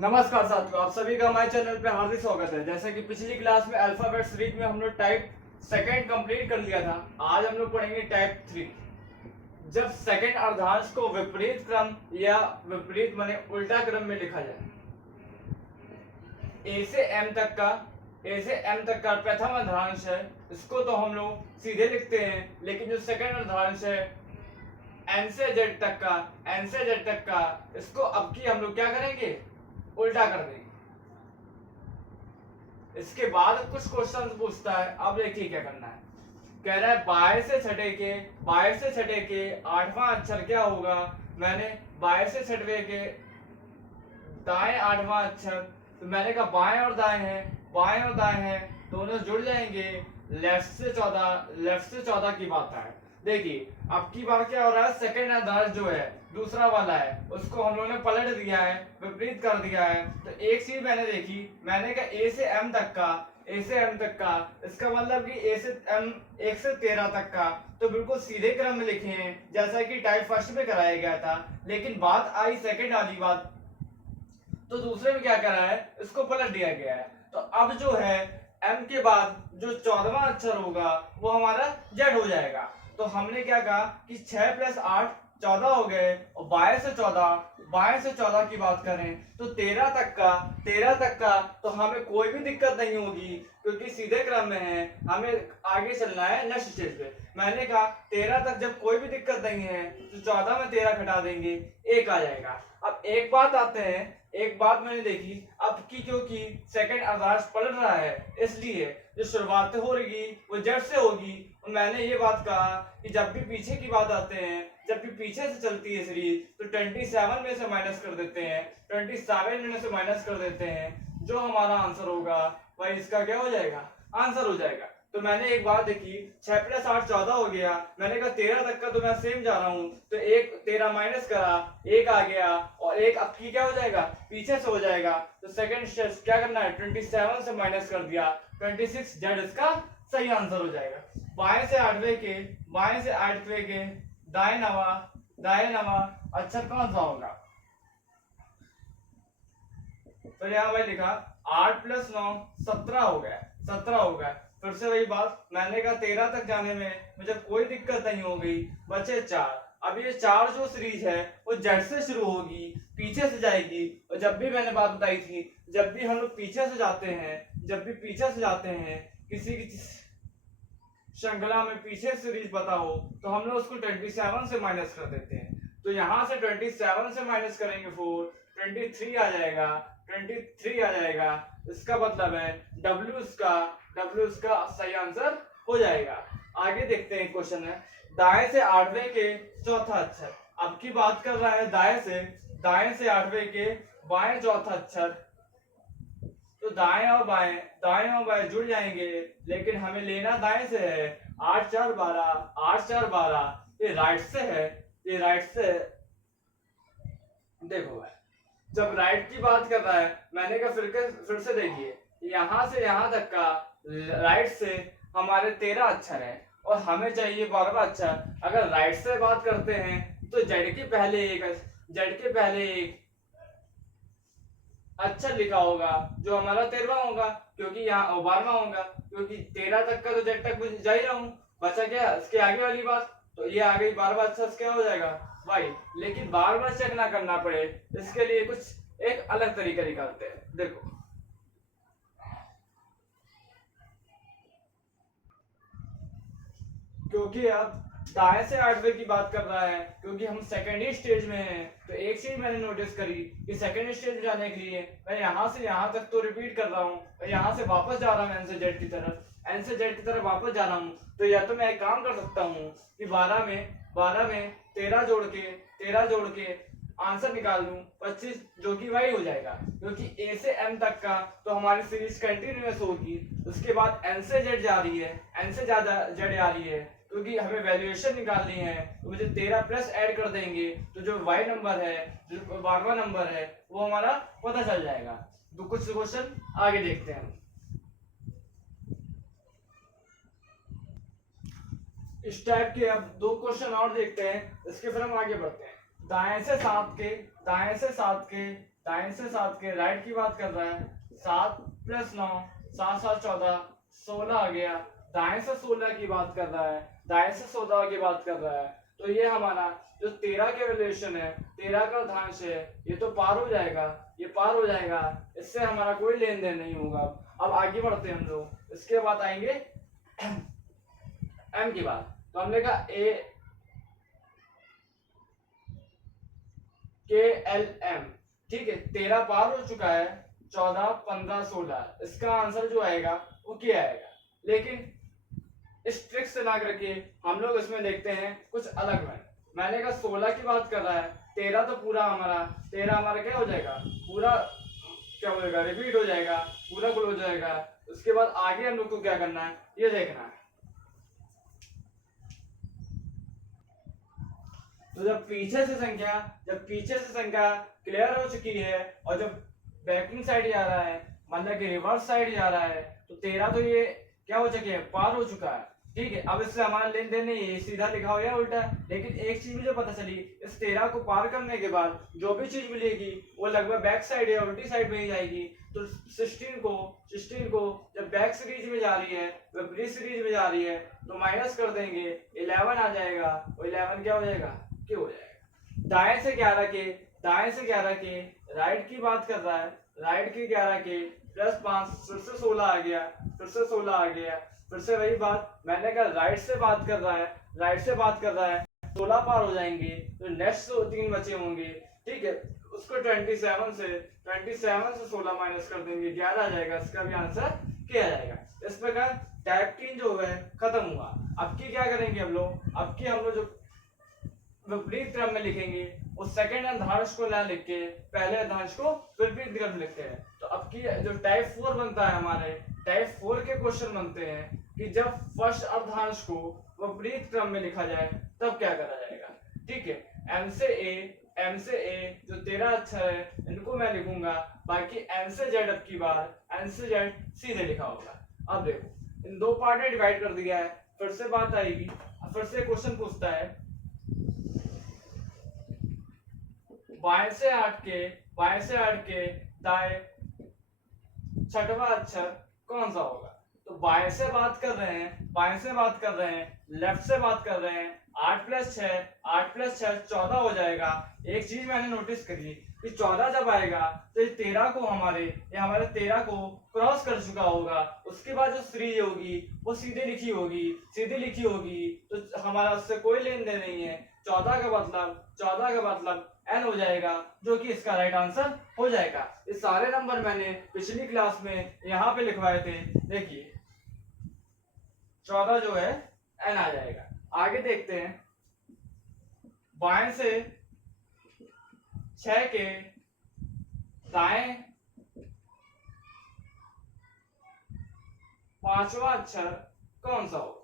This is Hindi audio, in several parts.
नमस्कार साथियों, आप सभी का हमारे चैनल पे हार्दिक स्वागत है। जैसे कि पिछली क्लास में अल्फाबेट सीरीज में हम लोग टाइप सेकंड कंप्लीट कर लिया था। आज हम लोग पढ़ेंगे टाइप 3। जब सेकंड अर्धांश को विपरीत क्रम या विपरीत माने उल्टा क्रम में लिखा जाए। ए से एम तक का प्रथम अर्धांश है, इसको तो हम लोग सीधे लिखते हैं, लेकिन जो सेकंड अर्धांश है एन से जेड तक का इसको अब की हम लोग क्या करेंगे, उल्टा कर देंगे। इसके बाद कुछ क्वेश्चन पूछता है। अब देखिए क्या करना है। कह रहा है बाएं से छठे के आठवां अक्षर क्या होगा। मैंने बाएं से छठवे के दाएं आठवां अक्षर, तो मैंने कहा बाएं और दाएं हैं दोनों जुड़ जाएंगे। लेफ्ट से 14 की बात है। देखिए अब की बार क्या हो रहा है, सेकंड अर्धांश जो है दूसरा वाला है उसको हम लोगों ने पलट दिया है, विपरीत कर दिया है। तो एक चीज मैंने देखी, मैंने कहा ए से एम तक का इसका मतलब कि ए से एम 1 से 13 तक का तो बिल्कुल सीधे क्रम में लिखे हैं जैसा कि टाइप फर्स्ट में कराया गया था। लेकिन बात आई सेकंड वाली बात, तो दूसरे में क्या करा है, इसको पलट दिया गया है। तो अब जो है एम के बाद जो 14वां अक्षर होगा वो हमारा जेड हो जाएगा। तो हमने क्या कहा कि 6 + 8 14 हो गए, और बाएं से 14 की बात करें तो 13 तक का तो हमें कोई भी दिक्कत नहीं होगी क्योंकि सीधे क्रम में है। हमें आगे चलना है नेक्स्ट स्टेज पे। मैंने कहा 13 तक जब कोई भी दिक्कत नहीं है तो 14 में 13 घटा देंगे, 1 आ जाएगा। अब एक बात मैंने देखी, अब की क्योंकि सेकंड अर्धांश पलट रहा है इसलिए जो शुरुआत हो रही वो जड़ से होगी। और मैंने ये बात कहा कि जब भी पीछे की बात आते हैं, जब भी पीछे से चलती है सीरीज तो 27 में से माइनस कर देते हैं, 27 में से माइनस कर देते हैं। जो हमारा आंसर होगा वही इसका क्या हो जाएगा, आंसर हो जाएगा। तो मैंने एक बात देखी, 6 + 8 14 हो गया। मैंने कहा 13 तक का तो मैं सेम जा रहा हूँ, तो एक 13 माइनस करा, 1 आ गया, और एक अब की क्या हो जाएगा, पीछे से हो जाएगा। तो सेकंड स्टेप क्या करना है, 27 से माइनस कर दिया, 26 जेड इसका सही आंसर हो जाएगा। बाएं से आठवें के दाएं नवा अक्षर कौन सा होगा। तो यहाँ भाई लिखा 8 + 9 17 हो गया। फिर से वही बात, मैंने कहा 13 तक जाने में मुझे कोई दिक्कत नहीं हो गई, बचे 4। अब ये 4 जो सीरीज है वो जेड से शुरू होगी, पीछे से जाएगी। और जब भी मैंने बात बताई थी, जब भी हम लोग पीछे से जाते हैं किसी श्रृंखला में पीछे सीरीज पता हो तो हम लोग उसको 27 से माइनस कर देते हैं। तो यहाँ से 27 से माइनस करेंगे 4, 23 आ जाएगा। इसका मतलब है W इसका सही आंसर हो जाएगा। आगे देखते हैं क्वेश्चन है, दाएं से आठवें के चौथा अक्षर। अब की बात कर रहा है दाएं से आठवें के बाएं चौथा अक्षर। तो दाएं और बाएं जुड़ जाएंगे, लेकिन हमें लेना दाएं से है। 8 4 12 ये राइट से है, देखो भाई जब राइट की बात कर रहा है, मैंने कहा फिर से देखिए, यहां से यहां तक का राइट से हमारे 13 अक्षर है और हमें चाहिए 12वां अक्षर। अगर राइट से बात करते हैं तो जेड के पहले एक अक्षर लिखा होगा जो हमारा 13वां होगा, क्योंकि यहाँ 12वां होगा, क्योंकि 13 तक का तो जेड तक जा ही रहा हूँ। बचा क्या इसके आगे वाली बात, तो ये आ गई 12वां अक्षर क्या हो जाएगा भाई। लेकिन बार बार चेक ना करना पड़े इसके लिए कुछ एक अलग तरीका निकालते हैं। देखो क्योंकि अब दाएं से आठवें की बात कर रहा है, क्योंकि हम सेकेंडरी स्टेज में हैं, तो एक चीज मैंने नोटिस करी कि सेकेंड स्टेज में जाने के लिए मैं यहाँ से यहाँ तक तो रिपीट कर रहा हूँ, और यहाँ से वापस जा रहा हूँ एन से जेड की तरफ वापस जा रहा हूँ। तो या तो मैं एक काम कर सकता हूँ कि 12 में 13 जोड़ के आंसर निकाल दूं 25, जो कि वही हो जाएगा, क्योंकि ए से एम तक का तो हमारी सीरीज कंटिन्यूअस होगी। उसके बाद एन से जेड जा रही है, एन से ज्यादा जेड आ रही है, क्योंकि हमें वैल्यूएशन निकालनी है। तो मुझे 13 प्लस ऐड कर देंगे तो जो वाई नंबर है, जो 12वां नंबर है, वो हमारा पता चल जाएगा। तो कुछ क्वेश्चन आगे देखते हैं। इस टाइप के अब 2 क्वेश्चन और देखते हैं, इसके फिर हम आगे बढ़ते हैं। दाएं से 7 के दाएं से 7 के दाएं से 7 के राइट की बात कर रहा है। 7 प्लस 9 7 7 14 16 आ गया। दाएं से 16 की बात कर रहा है, दाएं से 14 की बात कर रहा है। तो ये हमारा जो 13 के वैल्यूएशन है, 13 का अर्धांश है, ये तो पार हो जाएगा, ये पार हो जाएगा, इससे हमारा कोई लेन देन नहीं होगा। अब आगे बढ़ते हैं हम लोग, इसके बाद आएंगे एम की बात। तो हमने कहा ए के एल एम, ठीक है। 13 पार हो चुका है, 14 15 16, इसका आंसर जो आएगा वो क्या आएगा। लेकिन इस ट्रिक से ना करके हम लोग इसमें देखते हैं कुछ अलग में। मैंने कहा 16 की बात कर रहा है, 13 तो पूरा हमारा 13 हमारा क्या हो जाएगा, पूरा क्या हो जाएगा, रिपीट हो जाएगा, पूरा कुल हो जाएगा। उसके बाद आगे हम लोग को क्या करना है ये देखना है। तो जब पीछे से संख्या क्लियर हो चुकी है और जब बैकिंग साइड जा रहा है, मतलब कि रिवर्स साइड जा रहा है, तो 13 तो ये क्या हो चुके हैं, पार हो चुका है, ठीक है। अब इससे हमारा लेन देन नहीं है, सीधा लिखा हो या उल्टा। लेकिन एक चीज मुझे पता चली, इस 13 को पार करने के बाद जो भी चीज मिलेगी वो लगभग बैक साइड या उल्टी साइड में ही जाएगी। तो 16 को जब बैक सीरीज में जा रही है, विपरीत सीरीज में जा रही है, तो माइनस कर देंगे, 11 आ जाएगा। और 11 क्या हो जाएगा, क्या हो जाएगा। दाएं से 11 के राइट की बात कर रहा है, राइट की 11 के प्लस 5 फिर से 16 आ गया, फिर से वही बात। मैंने कहा राइट से बात कर रहा है, 16 पार हो जाएंगे तो नेक्स्ट 3 बचे होंगे, ठीक है। उसको 27 से 16 माइनस कर देंगे, 11 आ जाएगा। इसका भी आंसर क्या आ जाएगा। इस प्रकार टाइप 3 जो है खत्म हुआ। अब की क्या करेंगे हम लोग, जो विपरीत क्रम में लिखेंगे, उस सेकंड अर्धांश को ना लिख के पहले अर्धांश को विपरीत क्रम में लिखते हैं। तो अब की जो टाइप 4 बनता है, हमारे टाइप 4 के क्वेश्चन बनते हैं कि जब फर्स्ट अर्धांश को विपरीत क्रम में लिखा जाए तब क्या करा जाएगा, ठीक है। एम से ए जो 13 अक्षर है इनको मैं लिखूंगा, बाकी एम से जेड अब की बार एम से जेड सीधे लिखा होगा। अब देखो इन दो पार्ट में डिवाइड कर दिया है, फिर से बात आएगी, फिर से क्वेश्चन पूछता है बाएं से 8 के दाएं छठवां अक्षर कौन सा होगा। तो बाएं से बात कर रहे हैं, लेफ्ट से बात कर रहे हैं। 8 प्लस 6 14 हो जाएगा। एक चीज मैंने नोटिस करी कि 14 जब आएगा तो ये 13 को हमारे 13 को क्रॉस कर चुका होगा। उसके बाद जो सीरीज होगी वो सीधे लिखी होगी, तो हमारा उससे कोई लेन देन नहीं है। 14 का मतलब n हो जाएगा, जो कि इसका राइट आंसर हो जाएगा। ये सारे नंबर मैंने पिछली क्लास में यहाँ पे लिखवाए थे, देखिए 14 जो है n आ जाएगा। आगे देखते हैं, बाएं से 6 के दाएं पांचवा अक्षर कौन सा होगा।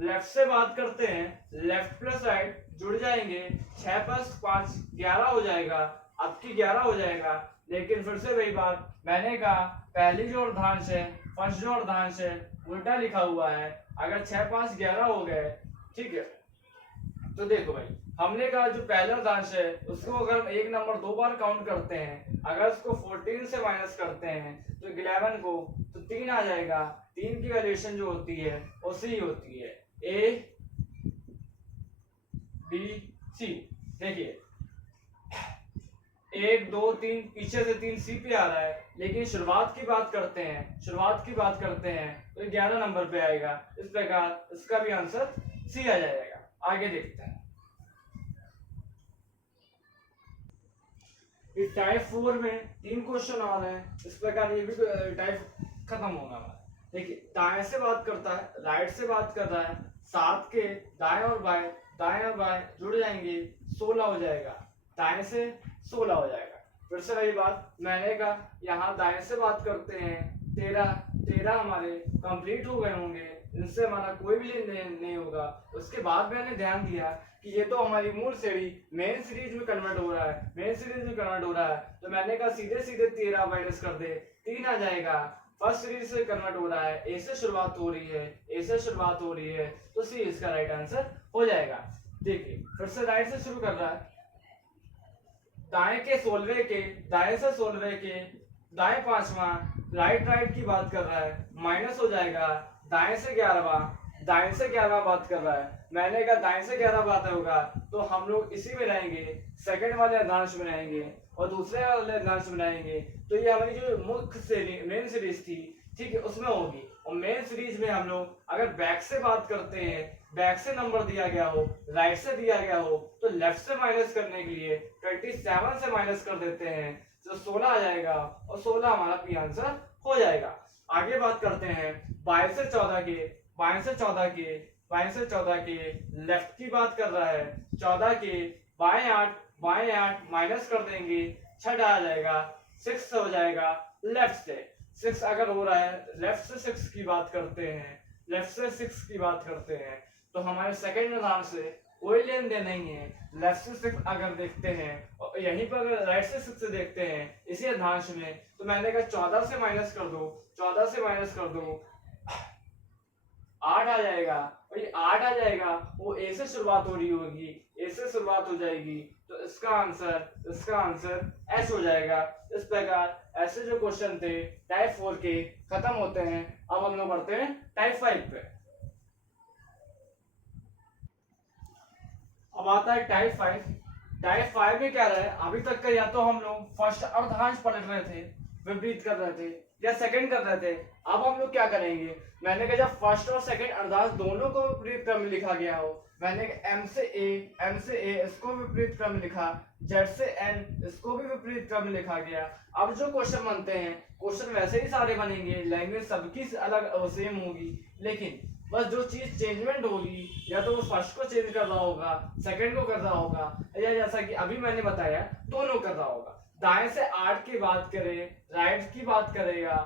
लेफ्ट से बात करते हैं, लेफ्ट प्लस राइट जुड़ जाएंगे, 6 प्लस 5 11 हो जाएगा, अब की 11 हो जाएगा। लेकिन फिर से वही बात, मैंने कहा पहली जो अर्धांश है, फर्स्ट जो अर्धांश है उल्टा लिखा हुआ है। अगर 6 5 11 हो गए, ठीक है, तो देखो भाई हमने कहा जो पहला अर्धांश है उसको अगर हम एक नंबर 2 बार काउंट करते हैं, अगर उसको 14 से माइनस करते हैं तो 11 को, तो 3 आ जाएगा। 3 की वैल्यूएशन जो होती है वो सी होती है, ए बी सी। देखिए 1 2 3 पीछे से 3 सी पे आ रहा है, लेकिन शुरुआत की बात करते हैं तो 11 नंबर पे आएगा। इस प्रकार इसका भी आंसर सी आ जाएगा। आगे देखते हैं, टाइप 4 में 3 क्वेश्चन आ रहे हैं। इस प्रकार ये भी टाइप खत्म होगा हमारा। देखिए दाएं से बात करता है, राइट से बात कर रहा है, 7 के दाएं और बाएं जुड़ जाएंगे, 16 हो जाएगा। दाएं से 16 हो जाएगा। फिर से वही बात, मैंने कहा यहाँ दाएं से बात करते हैं, 13 हमारे कंप्लीट हो गए होंगे, इनसे हमारा कोई भी लेन देन नहीं होगा। उसके बाद मैंने ध्यान दिया कि ये तो हमारी मूल श्रेणी मेन सीरीज में कन्वर्ट हो रहा है, तो मैंने कहा सीधे 13 माइनस कर दे, 3 आ जाएगा। फर्स्ट सीरीज से कन्वर्ट हो रहा है, ए से शुरुआत हो रही है, तो सी इसका राइट आंसर हो जाएगा। देखिए फिर से राइट से शुरू कर रहा है, दाएं के 16वें के, दाएं से 16वें के दाएं 5वां, राइट राइट की बात कर रहा है, माइनस हो जाएगा दाएं से 11वां, दाएं से 11वां बात कर रहा है। मैंने कहा दाएं से 11 बात होगा तो हम लोग इसी में रहेंगे, सेकंड वाले अर्धांश में रहेंगे और दूसरे वाले अर्धांश में रहेंगे। तो ये हमारी जो मुख्य सीरीज मेन सीरीज थी, ठीक है, उसमें होगी। और मेन सीरीज में हम लोग अगर बैक से बात करते हैं, बैक से नंबर दिया गया हो, राइट से दिया गया हो, तो लेफ्ट से माइनस करने के लिए 27 से माइनस कर देते हैं तो 16 आ जाएगा और 16 हमारा पी आंसर हो जाएगा। आगे बात करते हैं 22 से 14 के, 22 से 14 के, 22 से 14 के लेफ्ट की बात कर रहा है, 14 के बाएं 8, बाएं 8 माइनस कर देंगे, 6 आ जाएगा, 6 हो जाएगा लेफ्ट से। 6 अगर हो रहा है, लेफ्ट से 6 की बात करते हैं, लेफ्ट से 6 की बात करते हैं तो हमारे सेकंड अर्धांश से कोई लेन देन नहीं है। लेफ्ट से 6 अगर देखते हैं और यहीं पर अगर राइट से 6 से देखते हैं इसी अर्धांश में, तो मैंने कहा 14 से माइनस कर दो, 14 से माइनस कर दो 8 आ जाएगा, और ये 8 आ जाएगा, वो ए से शुरुआत हो रही होगी, ए से शुरुआत हो जाएगी, तो इसका आंसर एस हो जाएगा। इस प्रकार ऐसे जो क्वेश्चन थे टाइप 4 के खत्म होते हैं। अब हम लोग बढ़ते हैं टाइप 5 पे। अब आता है टाइप 5। टाइप 5 में क्या रहा है, अभी तक का या तो हम लोग फर्स्ट अर्धांश पढ़ रहे थे, विपरीत कर रहे थे, या सेकंड कर रहे थे। अब हम लोग क्या करेंगे, मैंने कहा जब फर्स्ट और सेकंड अर्धांश दोनों को विपरीत क्रम में लिखा गया हो, मैंने एम से ए इसको विपरीत क्रम में लिखा, जेड से एन इसको भी विपरीत क्रम में लिखा गया। अब जो क्वेश्चन बनते हैं, क्वेश्चन वैसे ही सारे बनेंगे, लैंग्वेज सबकी अलग सेम होगी, लेकिन बस जो चीज चेंजमेंट होगी, या तो वो फर्स्ट को चेंज कर रहा होगा, सेकंड को कर रहा होगा, या जैसा कि अभी मैंने बताया दोनों कर रहा होगा। दाएं से 8 की बात करें, राइट की बात करेगा,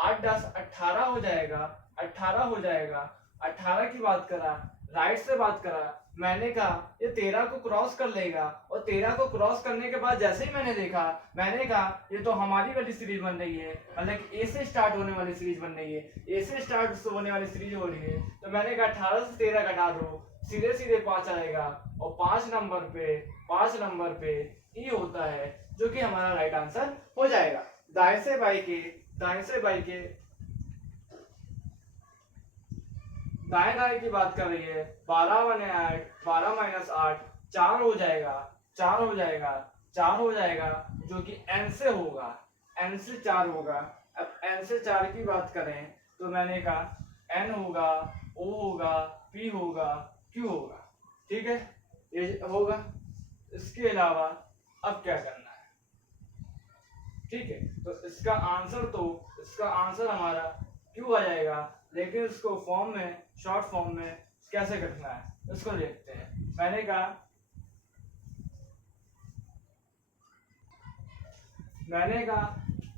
8 10 18 हो जाएगा, 18 हो जाएगा, 18 की बात करा, राइट से बात करा, मैंने कहा ये 13 को क्रॉस कर लेगा, और 13 को क्रॉस करने के बाद जैसे ही मैंने देखा, मैंने कहा ये तो हमारी वाली सीरीज बन रही है, मतलब ए से स्टार्ट होने वाली सीरीज बन रही है, ए से स्टार्ट होने वाली सीरीज हो रही है। तो मैंने कहा 18 से 13 घटा दो, सीधे सीधे 5 आएगा, और 5 नंबर पे ई होता है, जो कि हमारा राइट आंसर हो जाएगा। दाएं से बाई के दाएं दाएं की बात कर रही है, 12 बने 8, 12 माइनस 8 4 हो जाएगा, 4 हो जाएगा, जो कि n से होगा, n से 4 होगा। अब n से 4 की बात करें तो मैंने कहा n होगा, o होगा, p होगा, q होगा, ठीक है, ये होगा। इसके अलावा अब क्या करना है, ठीक है, तो इसका आंसर हमारा क्यों आ जाएगा, लेकिन इसको फॉर्म में, शॉर्ट फॉर्म में कैसे करना है इसको देखते हैं। मैंने कहा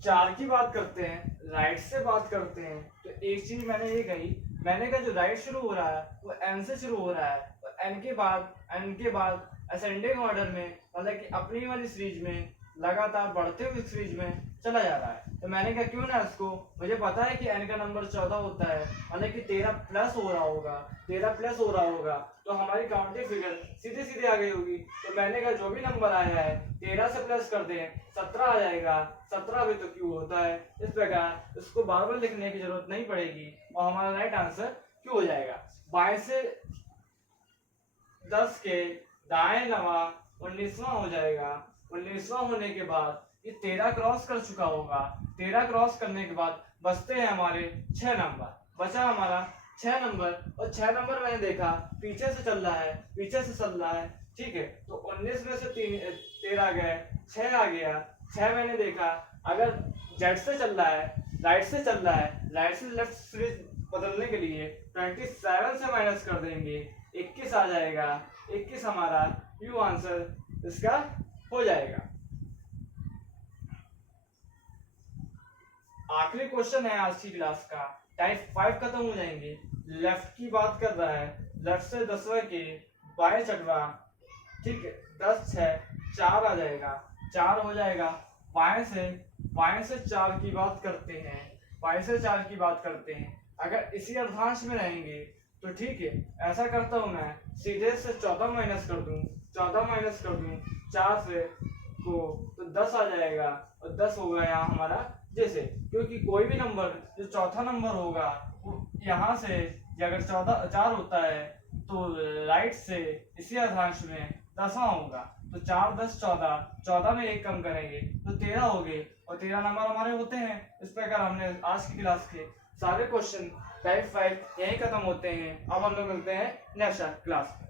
4 की बात करते हैं, राइट से बात करते हैं, तो एक चीज मैंने ये कही, मैंने कहा जो राइट शुरू हो रहा है वो एन से शुरू हो रहा है, तो एन के बाद असेंडिंग ऑर्डर में, मतलब कि अपनी वाली सीरीज में लगातार बढ़ते हुए सीरीज में चला जा रहा है। तो मैंने कहा क्यों ना इसको, मुझे पता है कि n का नंबर 14 होता है, मतलब कि 13 प्लस हो रहा होगा, तो हमारी काउंटिंग फिगर सीधे सीधे आ गई होगी। तो मैंने कहा जो भी नंबर आया है 13 से प्लस कर दें, 17 आ जाएगा, 17 भी तो क्यों होता है। इस प्रकार इसको बार बार लिखने की जरूरत नहीं पड़ेगी और हमारा राइट आंसर क्यों हो जाएगा। 22 से 10 के दाएं नवा 19वां हो जाएगा, 19वां होने के बाद ये 13 क्रॉस कर चुका होगा, 13 क्रॉस करने के बाद बचते हैं हमारे 6 नंबर, बचा हमारा 6 नंबर, और 6 नंबर मैंने देखा पीछे से चल रहा है, ठीक है, तो 19 में से 13 गए, 6 आ गया, 6 मैंने देखा अगर जेड से चल रहा है, राइट से लेफ्ट सीरीज बदलने के लिए 27 से माइनस कर देंगे, 21 आ जाएगा, 21 हमारा यू आंसर इसका हो जाएगा। आखिरी क्वेश्चन है आज की क्लास का, टाइप 5 खत्म हो जाएंगे। लेफ्ट की बात कर रहा है, लेफ्ट से 10वां के बाएं छठवां, ठीक है, 10 6 4 आ जाएगा, 4 हो जाएगा। बाएं से 4 की बात करते हैं, अगर इसी अर्धांश में रहेंगे तो ठीक है, ऐसा करता हूँ मैं, सीधे से 14 माइनस कर दूं, 4 से को, तो 10 आ जाएगा, और 10 होगा यहाँ हमारा जैसे, क्योंकि कोई भी नंबर जो चौथा नंबर होगा वो यहाँ से, ये अगर 4 होता है तो राइट से इसी अक्षांश में 10वां होगा, तो 4 10 14, 14 में एक कम करेंगे तो 13 हो गए, और 13 नंबर हमारे होते हैं। इस प्रकार हमने आज की क्लास के सारे क्वेश्चन टाइप 5 यहीं खत्म होते हैं। अब हम लोग मिलते हैं नेक्स्ट क्लास में।